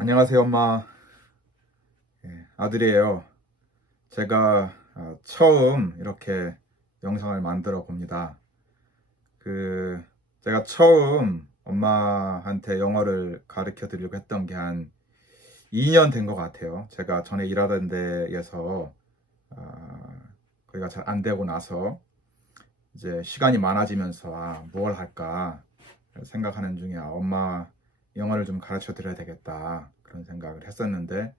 안녕하세요, 엄마. 예, 아들이에요. 제가 어, 처음 이렇게 영상을 만들어 봅니다. 그, 제가 처음 엄마한테 영어를 가르쳐 드리려고 했던 게 한 2년 된 것 같아요. 제가 전에 일하던 데에서, 아, 거기가 잘 안 되고 나서, 이제 시간이 많아지면서, 아, 뭘 할까 생각하는 아, 엄마 영어를 좀 가르쳐 드려야 되겠다. 그런 생각을 했었는데,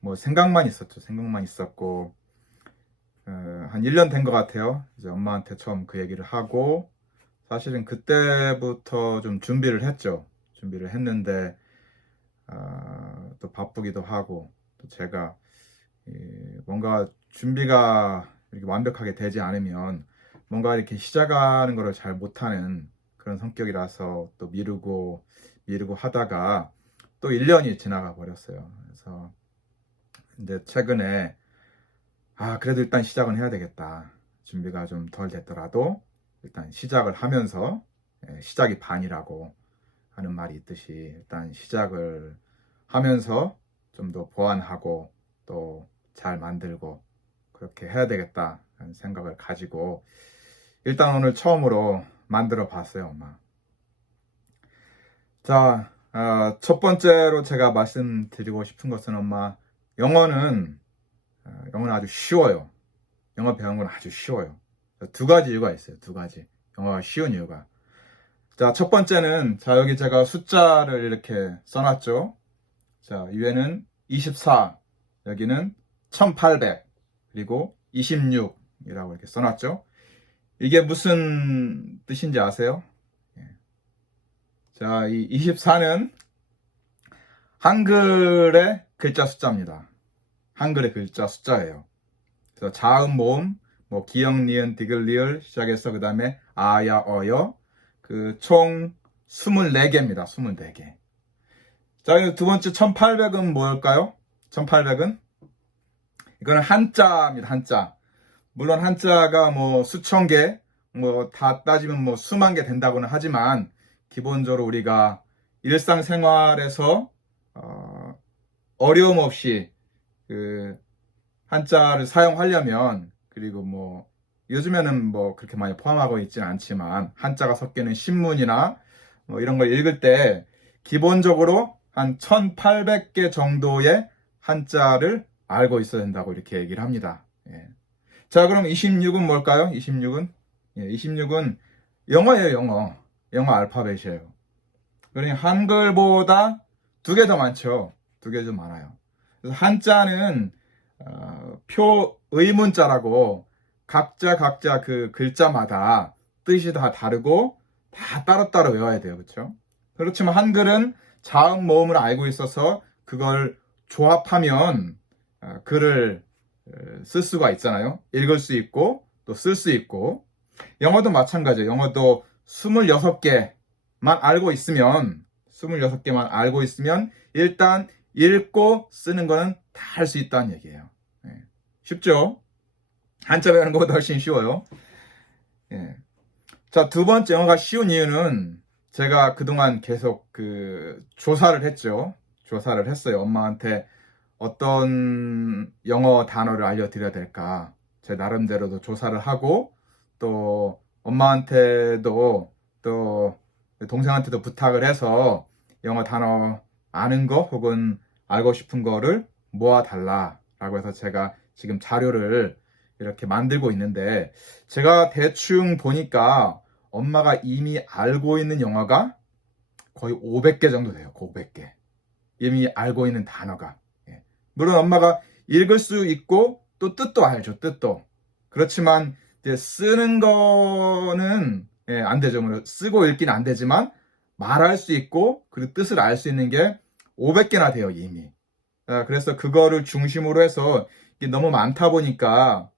뭐 생각만 있었죠. 생각만 있었고, 어, 한 1년 된 것 같아요. 이제 엄마한테 처음 그 얘기를 하고, 사실은 그때부터 좀 준비를 했죠. 준비를 했는데, 아, 또 바쁘기도 하고, 또 제가 이, 뭔가 준비가 이렇게 완벽하게 되지 않으면 뭔가 이렇게 시작하는 거를 잘 못하는 그런 성격이라서 또 미루고 미루고 하다가 또 1년이 지나가 버렸어요. 그래서 근데 최근에 아, 그래도 일단 시작은 해야 되겠다. 준비가 좀 덜 됐더라도 일단 시작을 하면서 예, 시작이 반이라고 하는 말이 있듯이 일단 시작을 하면서 좀 더 보완하고 또 잘 만들고 그렇게 해야 되겠다 하는 생각을 가지고 일단 오늘 처음으로 만들어 봤어요, 엄마. 자, 어, 첫 번째로 제가 말씀드리고 싶은 것은 엄마, 영어는, 어, 영어는 아주 쉬워요. 영어 배우는 건 아주 쉬워요. 두 가지 이유가 있어요. 두 가지. 영어가 쉬운 이유가. 자, 첫 번째는, 자, 여기 제가 숫자를 이렇게 써놨죠. 자, 위에는 24, 여기는 1800, 그리고 26이라고 이렇게 써놨죠. 이게 무슨 뜻인지 아세요? 자, 이 24는 한글의 글자 숫자입니다. 한글의 글자 숫자예요. 그래서 자음, 모음, 뭐 기역, 니은, 디귿, 리을 시작해서 그 다음에 아야, 어여 그 총 24개입니다. 24개. 자, 이두 번째 1800은 뭘까요? 1800은 이거는 한자입니다. 한자. 물론 한자가 뭐 수천 개, 뭐 다 따지면 뭐 수만 개 된다고는 하지만 기본적으로 우리가 일상생활에서 어, 어려움 없이 그 한자를 사용하려면 그리고 뭐 요즘에는 뭐 그렇게 많이 포함하고 있지는 않지만 한자가 섞이는 신문이나 뭐 이런 걸 읽을 때 기본적으로 한 1800개 정도의 한자를 알고 있어야 된다고 이렇게 얘기를 합니다. 예. 자, 그럼 26은 뭘까요? 26은? 예, 26은 영어예요, 영어. 영어 알파벳이에요. 그러니 한글보다 두 개 더 많죠. 두 개 더 많아요. 그래서 한자는 어, 표 의문자라고 각자 각자 그 글자마다 뜻이 다 다르고 다 따로따로 외워야 돼요. 그렇죠? 그렇지만 한글은 자음 모음을 알고 있어서 그걸 조합하면 어, 글을 어, 쓸 수가 있잖아요. 읽을 수 있고 또 쓸 수 있고 영어도 마찬가지예요. 영어도 26개만 알고 있으면 26개만 알고 있으면 일단 읽고 쓰는 거는 다 할 수 있다는 얘기예요. 예. 쉽죠? 한자 배우는 것보다 훨씬 쉬워요. 예. 자, 두 번째 영어가 쉬운 이유는 제가 그동안 계속 그 조사를 했죠. 조사를 했어요. 엄마한테 어떤 영어 단어를 알려드려야 될까. 제 나름대로도 조사를 하고 또 엄마한테도 또 동생한테도 부탁을 해서 영어 단어 아는 거 혹은 알고 싶은 거를 모아달라라고 해서 제가 지금 자료를 이렇게 만들고 있는데 제가 대충 보니까 엄마가 이미 알고 있는 영어가 거의 500개 정도 돼요. 500개. 이미 알고 있는 단어가. 예. 물론 엄마가 읽을 수 있고 또 뜻도 알죠. 뜻도. 그렇지만 이제 쓰는 거는 예, 안 되죠. 뭐 쓰고 읽기는 안 되지만 말할 수 있고 그리고 뜻을 알 수 있는 게 500개나 돼요 이미. 아, 그래서 그거를 중심으로 해서 너무 많다 보니까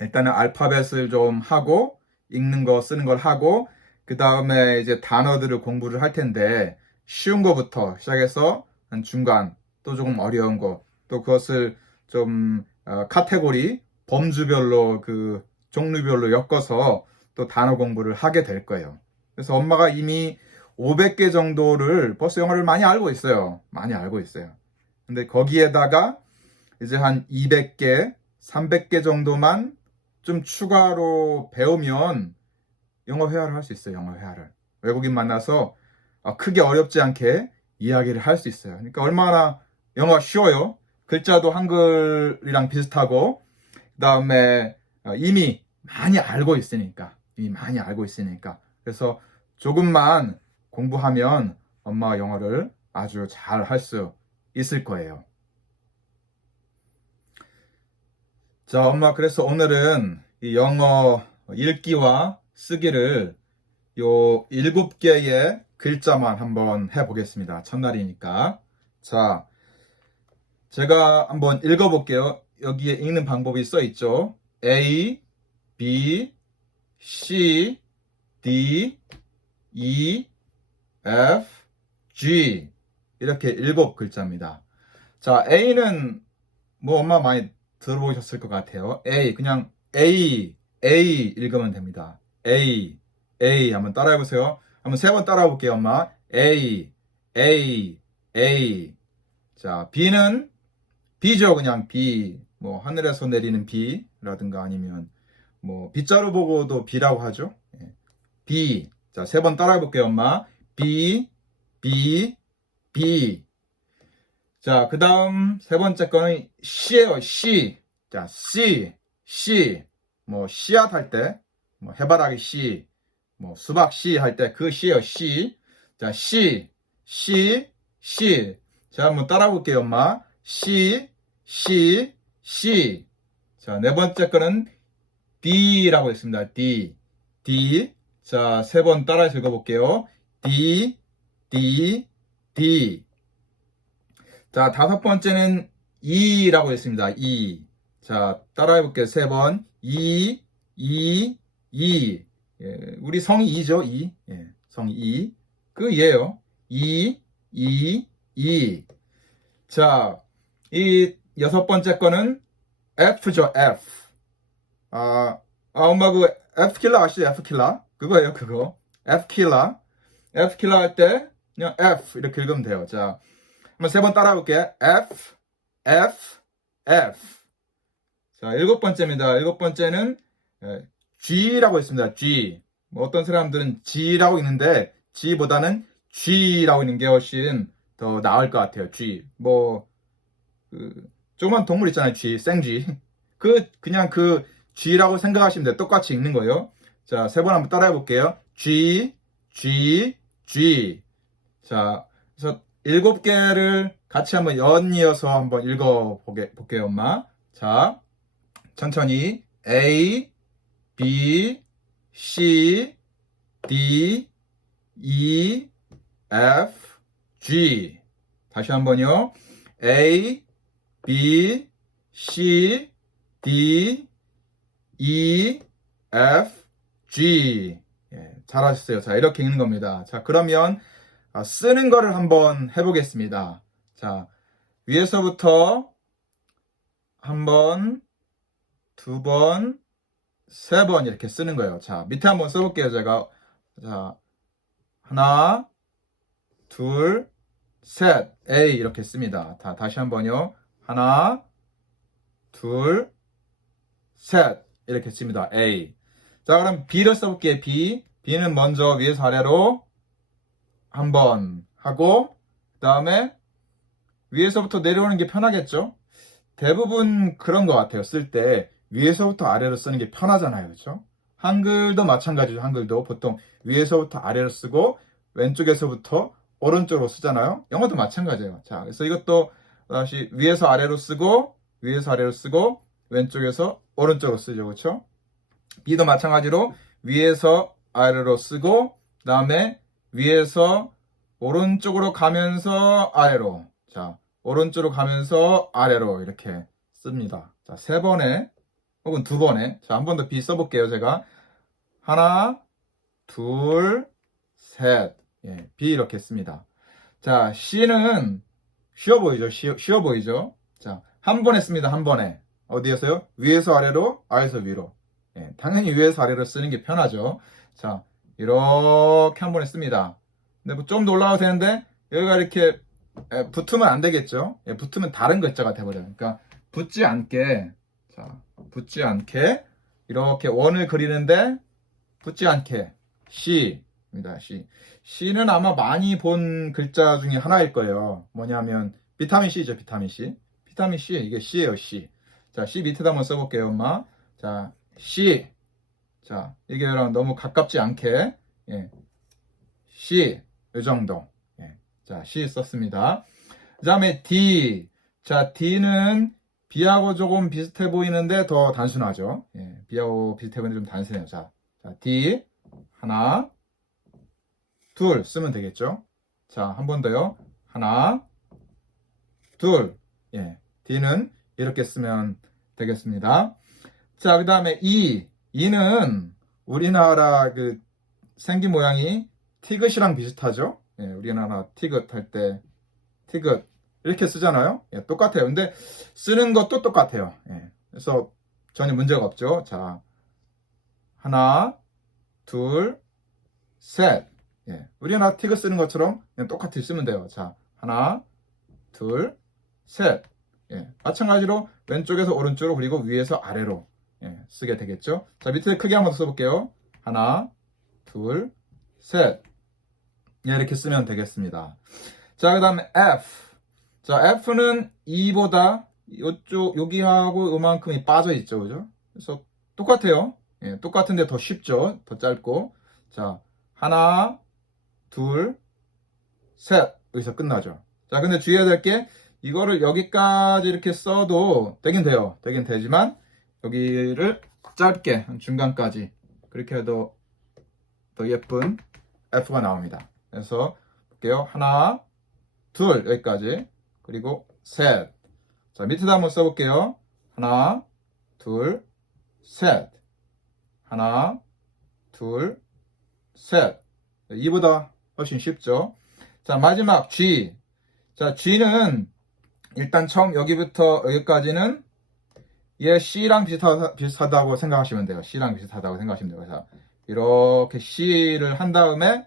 일단은 알파벳을 좀 하고 읽는 거 쓰는 걸 하고 그 다음에 이제 단어들을 공부를 할 텐데 쉬운 거부터 시작해서 한 중간 또 조금 어려운 거 또 그것을 좀 어, 카테고리 범주별로 그 종류별로 엮어서 또 단어 공부를 하게 될 거예요. 그래서 엄마가 이미 500개 정도를 벌써 영어를 많이 알고 있어요. 많이 알고 있어요. 근데 거기에다가 이제 한 200개, 300개 정도만 좀 추가로 배우면 영어 회화를 할 수 있어요. 영어 회화를. 외국인 만나서 아, 크게 어렵지 않게 이야기를 할 수 있어요. 그러니까 얼마나 영어가 쉬워요. 글자도 한글이랑 비슷하고 그 다음에 어, 이미 많이 알고 있으니까 이미 많이 알고 있으니까 그래서 조금만 공부하면 엄마 영어를 아주 잘 할 수 있을 거예요. 자, 엄마 그래서 오늘은 이 영어 읽기와 쓰기를 요 일곱 개의 글자만 한번 해보겠습니다. 첫날이니까. 자, 제가 한번 읽어볼게요. 여기에 읽는 방법이 써 있죠. A, B, C, D, E, F, G. 이렇게 일곱 글자입니다. 자, A는 뭐 엄마 많이 들어보셨을 것 같아요. A, 그냥 A, A 읽으면 됩니다. A, A 한번 따라해 보세요. 한번 세 번 따라해 볼게요, 엄마. A, A, A. 자, B는 B죠, 그냥 B. 뭐, 하늘에서 내리는 B라든가 아니면 뭐, 빗자루 보고도 B라고 하죠. 예. B. 자, 세 번 따라해 볼게요, 엄마. B, B, B. 자, 그 다음 세 번째 거는 C예요, C. 자, C, C. 뭐, 씨앗 할 때, 뭐, 해바라기 C, 뭐, 수박 C 할 때 그 C예요, C. 자, C, C. 자, 한번 따라 볼게요, 엄마. C, C, C. 자, 네 번째 거는 D라고 했습니다. D, D. 자, 세 번 따라 읽어 볼게요. D, D, D. 자, 다섯 번째는 E라고 했습니다. E. 자, 따라해 볼게요. 세 번. E, E, E. 예, 우리 성이 E죠, E. 예, 성이 E. 그 예요. E, E, E. 자, 이 여섯 번째 거는 F죠, F. 아, 아, 엄마 그 F 킬러 아시죠? F 킬러? 그거예요, 그거. F 킬러. F 킬러 할때 그냥 F 이렇게 읽으면 돼요. 자, 한번 세 번 따라해 볼게요. F, F, F. 자, 일곱 번째입니다. 일곱 번째는 예, G라고 있습니다. G. 뭐 어떤 사람들은 G라고 있는데 G보다는 G라고 있는 게 훨씬 더 나을 것 같아요. G. 뭐, 그, 조그만 동물 있잖아요. G, 생쥐. 그, 그냥 그 G라고 생각하시면 돼요. 똑같이 읽는 거예요. 자, 세 번 한번 따라해 볼게요. G, G, G. 자, 그래서 일곱 개를 같이 한번 연이어서 한번 읽어 보게, 볼게요, 엄마. 자, 천천히. A, B, C, D, E, F, G. 다시 한번요. A, B, C, D, E, F, G. 예, 잘하셨어요. 자, 이렇게 읽는 겁니다. 자, 그러면 아, 쓰는 거를 한번 해보겠습니다. 자, 위에서부터 한 번, 두 번, 세 번 이렇게 쓰는 거예요. 자, 밑에 한번 써볼게요. 제가. 자, 하나, 둘, 셋, A 이렇게 씁니다. 다, 다시 한번요. 하나, 둘, 셋 이렇게 씁니다. A. 자, 그럼 B를 써볼게요. B. B는 먼저 위에서 아래로 한 번 하고, 그 다음에 위에서부터 내려오는 게 편하겠죠? 대부분 그런 것 같아요. 쓸 때 위에서부터 아래로 쓰는 게 편하잖아요. 그렇죠? 한글도 마찬가지죠. 한글도 보통 위에서부터 아래로 쓰고 왼쪽에서부터 오른쪽으로 쓰잖아요. 영어도 마찬가지예요. 자, 그래서 이것도 다시 위에서 아래로 쓰고 위에서 아래로 쓰고 왼쪽에서 오른쪽으로 쓰죠. 그렇죠? B도 마찬가지로 위에서 아래로 쓰고 그다음에 위에서 오른쪽으로 가면서 아래로 자 오른쪽으로 가면서 아래로 이렇게 씁니다. 자 세 번에 혹은 두 번에 자 한 번 더 B 써 볼게요. 제가 하나 둘 셋 예, B 이렇게 씁니다. 자 C는 쉬워 보이죠? 쉬워, 쉬워 보이죠? 자 한 번에 씁니다. 한 번에 어디에서요? 위에서 아래로 아래에서 위로 예, 당연히 위에서 아래로 쓰는 게 편하죠. 자, 이렇게 한 번에 씁니다. 근데 뭐 좀 더 올라가도 되는데 여기가 이렇게 에, 붙으면 안 되겠죠. 예, 붙으면 다른 글자가 돼버려요. 그러니까 붙지 않게 자 붙지 않게 이렇게 원을 그리는데 붙지 않게 C 입니다. C. C는 아마 많이 본 글자 중에 하나일 거예요. 뭐냐면 비타민 C죠. 비타민 C. 비타민 C 이게 C예요. C. 자 C 밑에다 한번 써볼게요, 엄마. 자 C. 자 이게 너무 가깝지 않게 예. C 이 정도. 예. 자 C 썼습니다. 그 다음에 D. 자 D는 B하고 조금 비슷해 보이는데 더 단순하죠. 예. B하고 비슷해 보이는데 좀 단순해요. 자, 자 D 하나 둘 쓰면 되겠죠. 자, 한 번 더요. 하나, 둘. 예. D는 이렇게 쓰면 되겠습니다. 자, 그 다음에 E. E는 우리나라 그 생긴 모양이 티귿이랑 비슷하죠. 예, 우리나라 티귿 할 때 티귿 이렇게 쓰잖아요. 예, 똑같아요. 근데 쓰는 것도 똑같아요. 예, 그래서 전혀 문제가 없죠. 자, 하나, 둘, 셋. 예, 우리나라 티그 쓰는 것처럼 그냥 똑같이 쓰면 돼요. 자, 하나, 둘, 셋. 예, 마찬가지로 왼쪽에서 오른쪽으로 그리고 위에서 아래로 예, 쓰게 되겠죠. 자, 밑에 크게 한번 더 써볼게요. 하나, 둘, 셋. 예, 이렇게 쓰면 되겠습니다. 자, 그 다음에 F. 자, F는 2보다 이쪽, 여기하고 요만큼이 빠져 있죠. 그죠? 그래서 똑같아요. 예, 똑같은데 더 쉽죠. 더 짧고. 자, 하나, 둘, 셋. 여기서 끝나죠. 자, 근데 주의해야 될 게, 이거를 여기까지 이렇게 써도 되긴 돼요. 되긴 되지만, 여기를 짧게, 한 중간까지. 그렇게 해도 더 예쁜 F가 나옵니다. 그래서, 볼게요. 하나, 둘, 여기까지. 그리고 셋. 자, 밑에다 한번 써볼게요. 하나, 둘, 셋. 하나, 둘, 셋. 이보다 훨씬 쉽죠. 자, 마지막 G. 자, G는 일단 처음 여기부터 여기까지는 얘 C랑 비슷하다, 비슷하다고 생각하시면 돼요. C랑 비슷하다고 생각하시면 돼요. 그래서 이렇게 C를 한 다음에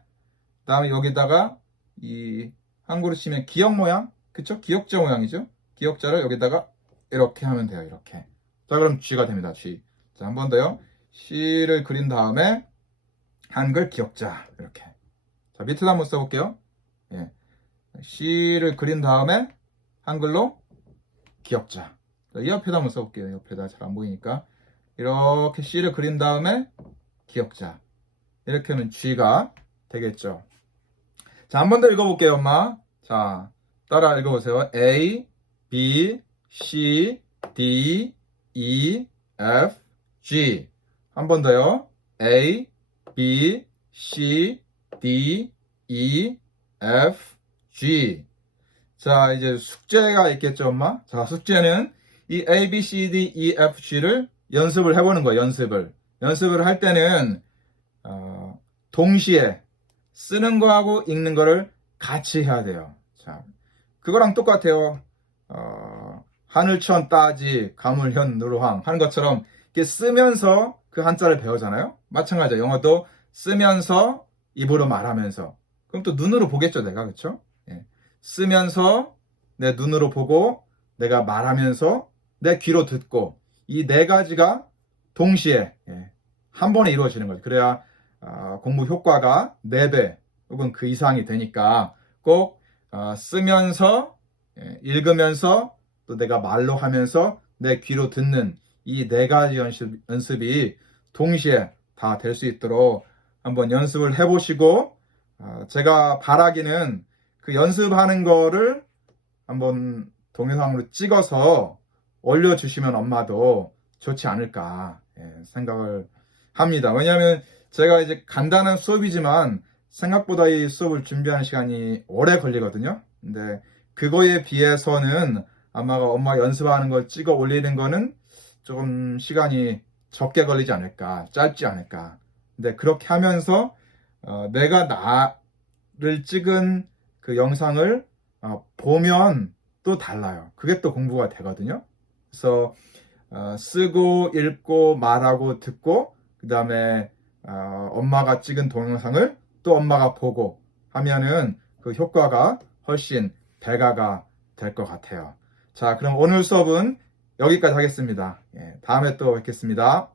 다음에 여기다가 이 한국으로 치면 기역 모양, 그쵸? 기역자 모양이죠? 기역자를 여기다가 이렇게 하면 돼요. 이렇게. 자, 그럼 G가 됩니다. G. 자, 한 번 더요. C를 그린 다음에 한글 기역자 이렇게. 자, 밑에다 한번 써볼게요. 예. C를 그린 다음에 한글로 기역자. 자, 이 옆에다 한번 써볼게요. 옆에다 잘 안 보이니까. 이렇게 C를 그린 다음에 기역자. 이렇게 하면 G가 되겠죠. 자, 한 번 더 읽어볼게요, 엄마. 자, 따라 읽어보세요. A, B, C, D, E, F, G. 한 번 더요. A, B, C, D, E, F, G. 자, 이제 숙제가 있겠죠, 엄마? 자, 숙제는 이 A, B, C, D, E, F, G를 연습을 해보는 거예요, 연습을. 연습을 할 때는, 어, 동시에 쓰는 거하고 읽는 거를 같이 해야 돼요. 자, 그거랑 똑같아요. 어, 하늘천 따지, 가물현 누르황 하는 것처럼 이렇게 쓰면서 그 한자를 배우잖아요. 마찬가지죠. 영어도 쓰면서 입으로 말하면서. 그럼 또 눈으로 보겠죠, 내가 그렇죠? 예. 쓰면서 내 눈으로 보고 내가 말하면서 내 귀로 듣고 이 네 가지가 동시에 예, 한 번에 이루어지는 거죠. 그래야 어, 공부 효과가 4배 혹은 그 이상이 되니까 꼭 어, 쓰면서 예, 읽으면서 또 내가 말로 하면서 내 귀로 듣는 이 네 가지 연습, 연습이 동시에 다 될 수 있도록 한번 연습을 해보시고 어, 제가 바라기는 그 연습하는 거를 한번 동영상으로 찍어서 올려주시면 엄마도 좋지 않을까 예, 생각을 합니다. 왜냐하면 제가 이제 간단한 수업이지만 생각보다 이 수업을 준비하는 시간이 오래 걸리거든요. 근데 그거에 비해서는 아마가 엄마 연습하는 걸 찍어 올리는 거는 조금 시간이 적게 걸리지 않을까, 짧지 않을까. 근데 그렇게 하면서 어, 내가 나를 찍은 그 영상을 어, 보면 또 달라요. 그게 또 공부가 되거든요. 그래서 어, 쓰고 읽고 말하고 듣고 그 다음에 어, 엄마가 찍은 동영상을 또 엄마가 보고 하면은 그 효과가 훨씬 배가가 될 것 같아요. 자, 그럼 오늘 수업은 여기까지 하겠습니다. 예, 다음에 또 뵙겠습니다.